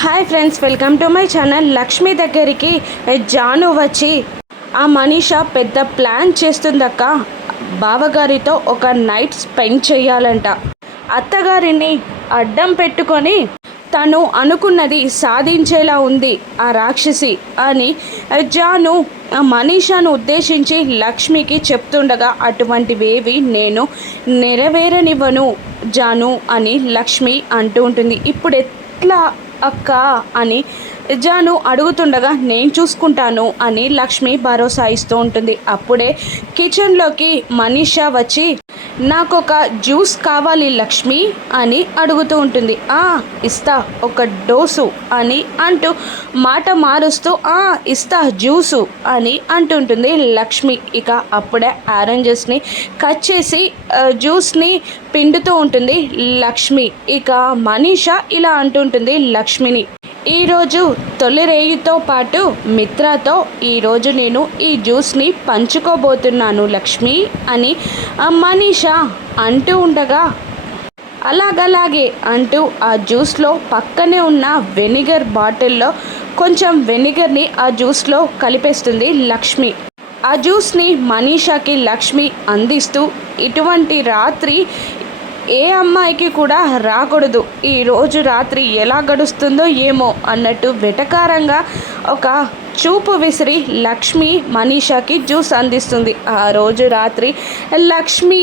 Hi friends welcome to my channel Lakshmi దగ్గరికి జాను వచ్చి ఆ మనీషా పెద్ద ప్లాన్ చేస్తుందక్క. బావగారితో ఒక నైట్ స్పెండ్ చేయాలంట అత్తగారిని అడ్డం పెట్టుకొని తను అనుకున్నది సాధించేలా ఉంది ఆ రాక్షసి అని జాను ఆ మనీషాను ఉద్దేశించి లక్ష్మికి చెప్తుండగా అటువంటివేవి నేను నెరవేరనివ్వను జాను అని లక్ష్మి అంటూ ఉంటుంది. ఇప్పుడు ఎట్లా అక్క అని జాను అడుగుతుండగా నేను చూసుకుంటాను అని లక్ష్మి భరోసా ఇస్తూ ఉంటుంది. అప్పుడే కిచెన్లోకి మనీషా వచ్చి నాకు ఒక జ్యూస్ కావాలి లక్ష్మి అని అడుగుతూ ఉంటుంది. ఆ ఇస్తా ఒక డోసు అని అంటూ మాట మారుస్తూ ఆ ఇస్తా జ్యూసు అని అంటుంటుంది లక్ష్మి. ఇక అప్పుడే ఆరెంజెస్ని కట్ చేసి జ్యూస్ని పిండుతూ ఉంటుంది లక్ష్మి. ఇక మనీషా ఇలా అంటుంటుంది లక్ష్మిని. ఈరోజు తొలిరేయితో పాటు మిత్రతో ఈరోజు నేను ఈ జ్యూస్ని పంచుకోబోతున్నాను లక్ష్మి అని ఆ మనీషా అంటూ ఉండగా అలాగలాగే అంటూ ఆ జ్యూస్లో పక్కనే ఉన్న వెనిగర్ బాటిల్లో కొంచెం వెనిగర్ని ఆ జ్యూస్లో కలిపేస్తుంది లక్ష్మి. ఆ జ్యూస్ని మనీషాకి లక్ష్మి అందిస్తూ ఇటువంటి రాత్రి ఏ అమ్మాయికి కూడా రాకూడదు. ఈ రోజు రాత్రి ఎలా గడుస్తుందో ఏమో అన్నట్టు వెటకారంగా ఒక చూపు విసిరి లక్ష్మి మనీషాకి జ్యూస్ అందిస్తుంది. ఆ రోజు రాత్రి లక్ష్మి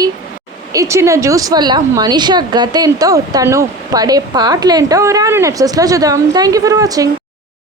ఇచ్చిన జ్యూస్ వల్ల మనిష గతేంతో తను పడే పాటలేంటో రాను నెప్సెస్లో చూద్దాం. Thank you for watching